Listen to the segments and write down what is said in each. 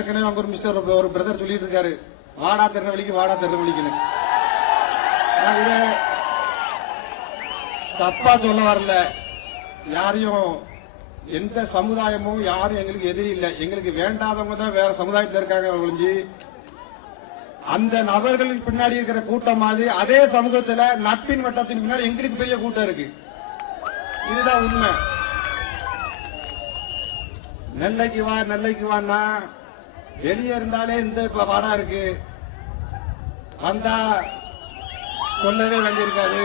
ஏற்கனவே அங்க ஒரு மிஸ்டர் ஒரு பிரதர் சொல்லிட்டு இருக்காரு. வாடா திருநெல்வேலிக்கு வாடா திருநெல்வேலிக்குன்னு நான் தப்பா சொல்ல வரல. யாரையும் எந்த சமுதாயமும் யாரும் எங்களுக்கு எதிரி இல்லை. எங்களுக்கு வேண்டாதவங்க தான் வேற சமுதாயத்தில் இருக்காங்க ஒழிஞ்சு. அந்த நபர்களுக்கு பின்னாடி இருக்கிற கூட்டம் மாதிரி அதே சமூகத்துல நட்பின் வட்டத்தின் பின்னாடி எங்களுக்கு பெரிய கூட்டம் இருக்கு. இதுதான் உண்மை. நெல்லைக்கு வா நெல்லைக்கு வான்னா வெளியே இருந்தாலே இந்த இப்போ பாடம் இருக்கு. வந்தா சொல்லவே வேண்டியிருக்காது.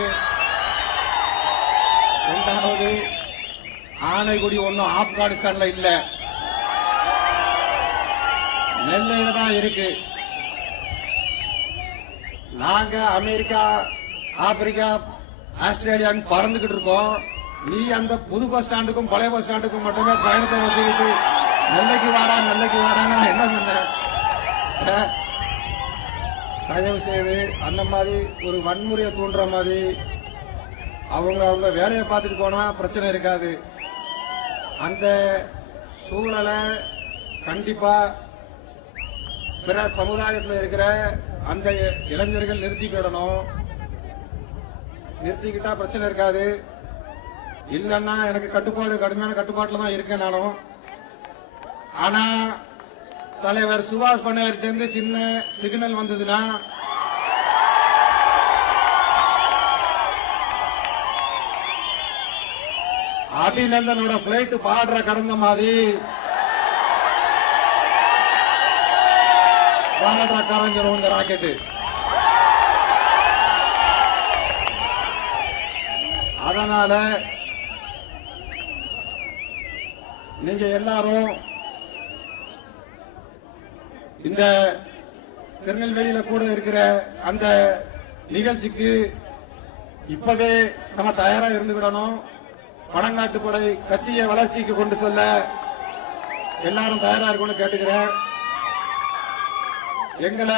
ரெண்டாவது ஆனைக்குடி ஒன்றும் ஆப்கானிஸ்தான்ல இல்லை. நெல்லையில தான் இருக்கு. நாங்க அமெரிக்கா ஆப்பிரிக்கா ஆஸ்திரேலியான்னு பறந்துகிட்டு இருக்கோம். நீ அந்த புது பஸ் ஸ்டாண்டுக்கும் பழைய பஸ் ஸ்டாண்டுக்கும் மட்டுமே பயணத்தை வச்சுக்கிட்டு நெல்லைக்கு வாடா நெல்லைக்கு வாடான்னு நான் என்ன சொன்னேன் தயவு செய்து அந்த மாதிரி ஒரு வன்முறையை தூண்டுற மாதிரி அவங்க அவங்க வேலையை பார்த்துட்டு போனா பிரச்சனை இருக்காது. அந்த சூழலை கண்டிப்பா பிற சமுதாயத்தில் இருக்கிற அந்த இளைஞர்கள் நிறுத்திக்கிடணும் நிறுத்திக்கிட்டா பிரச்சனை இருக்காது. இல்லைன்னா எனக்கு கட்டுப்பாடு கடுமையான கட்டுப்பாட்டில் தான் இருக்கேன் நானும். ஆனா தலைவர் சுபாஷ் பண்ணையர்கிட்ட இருந்து சின்ன சிக்னல் வந்ததுன்னா அபிநந்தனோட பிளைட் பாடுற கடந்த மாதிரி பாடுற கரைஞ்சிரும் இந்த ராக்கெட்டு அதனால நீங்க எல்லாரும் இந்த திருநெல்வேலியில கூட இருக்கிற அந்த நிகழ்ச்சிக்கு இப்பவே நம்ம தயாரா இருந்துவிடணும் பணங்காட்டுப்படை கட்சியை வளர்ச்சிக்கு கொண்டு செல்ல எல்லாரும் தயாரா இருக்கணும்னு கேட்டுக்கிறேன். எங்களை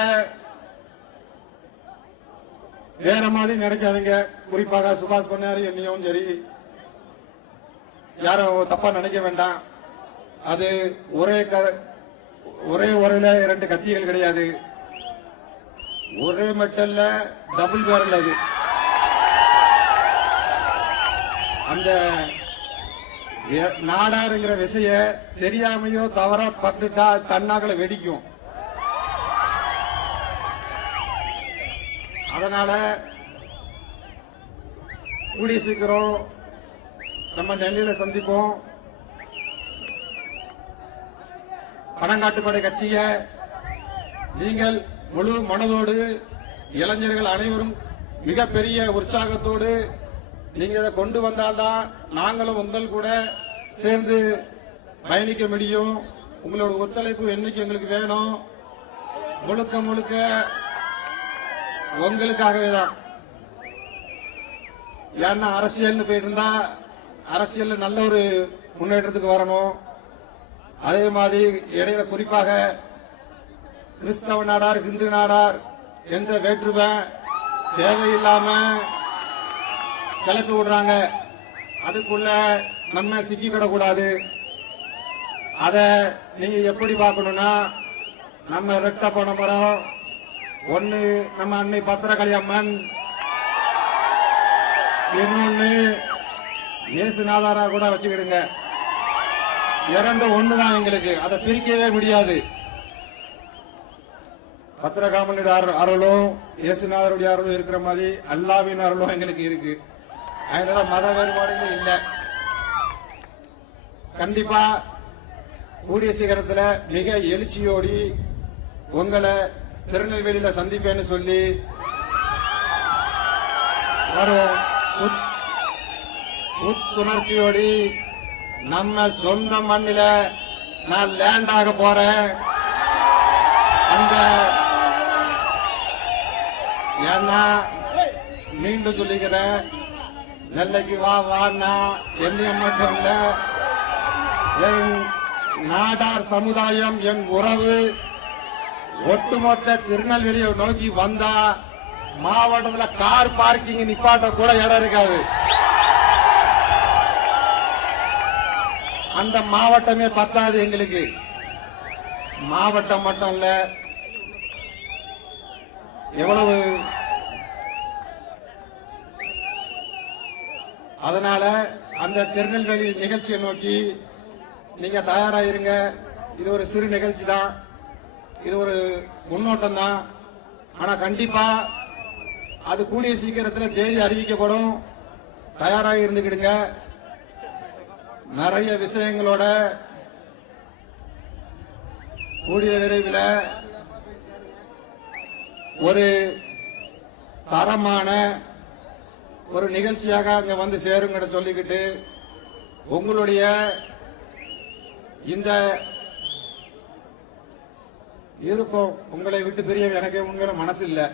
வேற மாதிரி நினைக்காதீங்க. குறிப்பாக சுபாஷ் பண்ணாரு என்னையும் சரி. யாரும் தப்பா நினைக்க வேண்டாம். அது ஒரே க- ஒரே உரையில இரண்டு கத்திகள் கிடையாது. ஒரே மெட்டல்ல டபுள் பேரல் அது அந்த எ- நாடாருங்கிற விசைய தெரியாமையோ தவறா பட்டுட்டா தன்னாக்களை வெடிக்கும். அதனால கூடிய சீக்கிரம் நம்ம டெல்லியில சந்திப்போம். பணங்காட்டுப்படை கட்சிய நீங்கள் முழு மனதோடு இளைஞர்கள் அனைவரும் மிகப்பெரிய உற்சாகத்தோடு நீங்கள் இதை கொண்டு வந்தால்தான் நாங்களும் உங்கள் கூட சேர்ந்து பயணிக்க முடியும். உங்களோட ஒத்துழைப்பு என்னைக்கு எங்களுக்கு வேணும்? முழுக்க முழுக்க உங்களுக்காகவே தான். ஏன்னா அரசியல்னு போயிட்டு இருந்தா அரசியல்ல நல்ல ஒரு முன்னேற்றத்துக்கு வரணும். அதே மாதிரி இடையில குறிப்பாக கிறிஸ்தவ நாடார் இந்து நாடார் எந்த வேற்றுமை தேவையில்லாம கிளப்பி விடுறாங்க. அதுக்குள்ள நம்ம சிக்கிக்கிடக்கூடாது. அதை நீங்க எப்படி பார்க்கணும்னா நம்ம ரெட்ட போன மரம் ஒன்று நம்ம அன்னை பத்திரகாளி அம்மன் இன்னொன்று இயேசுநாதாரா கூட வச்சுக்கிடுங்க. இரண்டு ஒண்ணுதான் எங்களுக்கு அதை பிரிக்கவே முடியாது பத்திரகாமனுடைய அருளும் இயேசுநாதருடைய அருளும் இருக்கிற மாதிரி அல்லாவின் அருளும் எங்களுக்கு இருக்கு அதனால மத வேறுபாடுகள் இல்லை கண்டிப்பா கூடிய சீக்கிரத்துல மிக எழுச்சியோடி உங்களை திருநெல்வேலியில சந்திப்பேன்னு சொல்லி வரும் உத்- நம்ம சொந்த மண்ணில நான் லேண்ட் ஆக போறேன். அந்த ஏன்னா மீண்டும் சொல்லிக்கிறேன் நெல்லைக்கு வா வான்னா என்னைய மட்டும் இல்ல. என் நாடார் சமுதாயம் என் உறவு ஒட்டுமொத்த திருநெல்வேலியை நோக்கி வந்தா மாவட்டத்தில் கார் பார்க்கிங் நிப்பாட்ட கூட இடம் இருக்காது. அந்த மாவட்டமே பத்தாது எங்களுக்கு. மாவட்டம் மட்டும் இல்ல எவ்வளவு அதனால அந்த திருநெல்வேலி நிகழ்ச்சியை நோக்கி நீங்க தயாராயிருங்க. இது ஒரு சிறு நிகழ்ச்சி தான். இது ஒரு முன்னோட்டம் தான். ஆனா கண்டிப்பா அது கூடிய சீக்கிரத்தில் தேதி அறிவிக்கப்படும். தயாராக இருந்துக்கிடுங்க. நிறைய விஷயங்களோட கூடிய விரைவில் ஒரு தரமான ஒரு நிகழ்ச்சியாக அங்க வந்து சேருங்கிற சொல்லிக்கிட்டு உங்களுடைய இந்த இருக்கும் உங்களை விட்டு பிரிய எனக்கு உங்களை மனசு இல்லை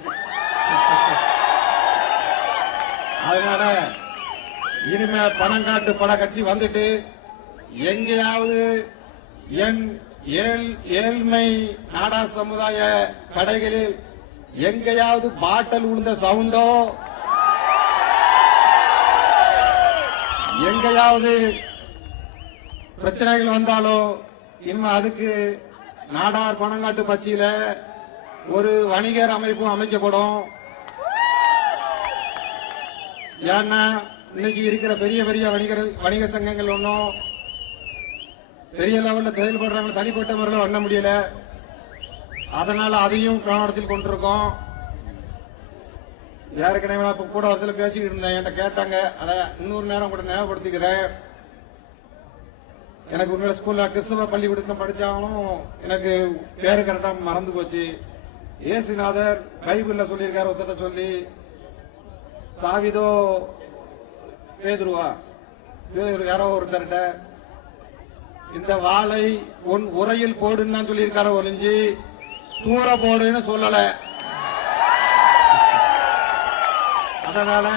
அதனால இனிமே பணம் காட்டு பல கட்சி வந்துட்டு எங்கேயாவது என் ஏழ் ஏழ்மை நாடா சமுதாய கடைகளில் எங்கேயாவது பாட்டல் உழுந்த சவுண்டோ? எங்கேயாவது பிரச்சனைகள் வந்தாலோ இனிமே அதுக்கு நாடார் பணங்காட்டு பட்சியில ஒரு வணிகர் அமைப்பும் அமைக்கப்படும். ஏன்னா இன்னைக்கு இருக்கிற பெரிய பெரிய வணிகர் வணிக சங்கங்கள் ஒன்றும் பெரிய லெவலில் செயல்படுறவங்க தனிப்பட்ட முறையில் பண்ண முடியல. அதனால அதையும் கவனத்தில் கொண்டிருக்கோம். ஏற்கனவே நான் கூட ஒருத்தர் பேசிக்கிட்டு இருந்தேன். என்கிட்ட கேட்டாங்க. அதை இன்னொரு நேரம் கூட ஞாபகப்படுத்திக்கிறேன். எனக்கு உங்களோட ஸ்கூலில் கிறிஸ்தவ பள்ளிக்கூடத்தில் படித்தாலும் எனக்கு பேர் கரெக்டாக மறந்து போச்சு. ஏசுநாதர் பைபிளில் சொல்லியிருக்காரு ஒருத்தட்ட சொல்லி சாவிதோ பேதுருவா. பேதுரு யாரோ ஒருத்தர்கிட்ட இந்த வாளை உன் உரையில் போடுன்னு தான் சொல்லியிருக்காரு ஒளிஞ்சு. தூர போடுன்னு சொல்லல. அதனால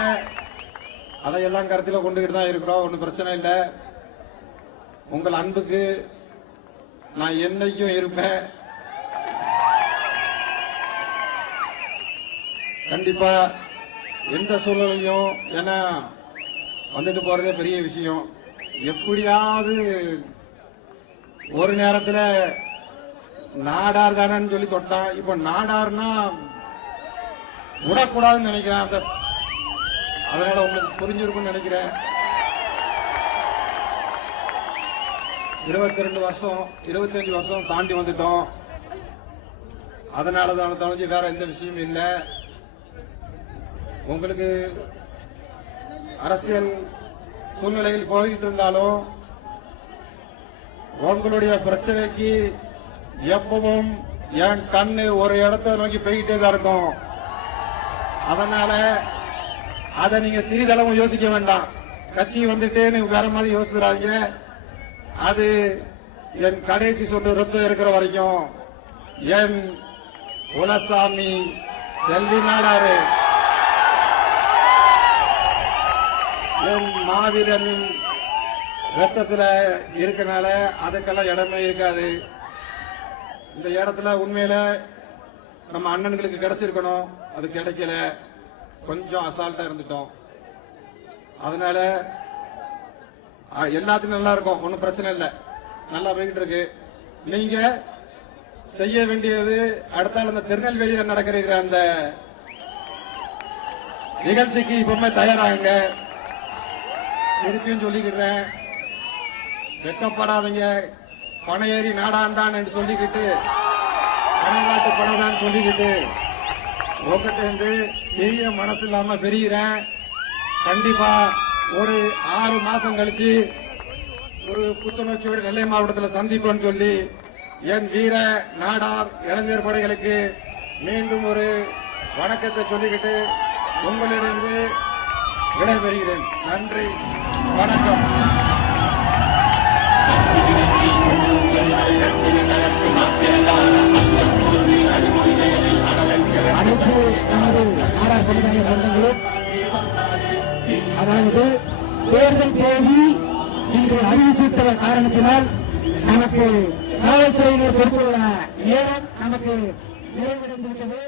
அதையெல்லாம் கருத்தில் கொண்டுகிட்டு தான் இருக்கிறோம் ஒன்றும் பிரச்சனை இல்லை. உங்கள் அன்புக்கு நான் என்னைக்கும் இருப்பேன். கண்டிப்பா எந்த சூழ்நிலையும் ஏன்னா வந்துட்டு போறதே பெரிய விஷயம். எப்படியாவது ஒரு நேரத்துல நாடார் தானேன்னு சொல்லி தொட்டான். இப்ப நாடார்னா விடக்கூடாதுன்னு நினைக்கிறேன் அந்த அதனால உங்களுக்கு புரிஞ்சிருக்கும்னு நினைக்கிறேன். இருபத்தி ரெண்டு வருஷம் இருபத்தஞ்சு வருஷம் தாண்டி வந்துட்டோம். அதனால தான் தவிர்த்து வேற எந்த விஷயமும் இல்லை. உங்களுக்கு அரசியல் சூழ்நிலையில் போயிட்டு இருந்தாலும் உங்களுடைய பிரச்சனைக்கு எப்பவும் என் கண்ணு ஒரு இடத்தை நோக்கி போய்கிட்டே தான் இருக்கும். அதனால அதை நீங்க சிறிதளவும் யோசிக்க வேண்டாம். கட்சி வந்துட்டேன்னு வேற மாதிரி யோசிக்கிறாங்க. அது என் கடைசி சொட்டு ரத்தம் இருக்கிற வரைக்கும் என் குலசாமி செல்வி நாடாரு என் மாவீரன் ரத்தத்துல இருக்கனால அதுக்கெல்லாம் இடமே இருக்காது. இந்த இடத்துல உண்மையில் நம்ம அண்ணன்களுக்கு கிடைச்சிருக்கணும். அது கிடைக்கல. கொஞ்சம் அசால்ட்டாக இருந்துட்டோம். அதனால எல்லாத்துக்கும் நல்லா இருக்கும். ஒன்றும் பிரச்சனை இல்லை. நல்லா போய்கிட்டு இருக்கு. நீங்கள் செய்ய வேண்டியது அடுத்தால் இந்த திருநெல்வேலியில் நடக்கிற அந்த நிகழ்ச்சிக்கு இப்பவுமே தயாராகுங்க. திருப்பியும் சொல்லிக்கிட்டேன். வெக்கப்படாதீங்க. பணம் ஏறி நாடாந்தான் என்று சொல்லிக்கிட்டு பணங்காட்டு பணம் சொல்லிக்கிட்டு உங்ககிட்ட பெரிய மனசு இல்லாம பெரியறேன் கண்டிப்பா ஒரு ஆறு மாசம் கழிச்சு ஒரு புத்துணர்ச்சியோடு நெல்லை மாவட்டத்தில் சந்திப்போம்னு சொல்லி என் வீர நாடார் இளைஞர் படைகளுக்கு மீண்டும் ஒரு வணக்கத்தை சொல்லிக்கிட்டு உங்களிடந்து விடைபெறுகிறேன். நன்றி. வணக்கம். அனைத்து நமது ஆறார் சமுதாய சொந்தங்களும் அதாவது தேர்தல் தேதி இன்று அறிவிக்கப்பட்ட காரணத்தினால் நமக்கு காவல்துறையினர் கொடுத்துள்ள நேரம் நமக்கு நிறைவடைந்துவிட்டது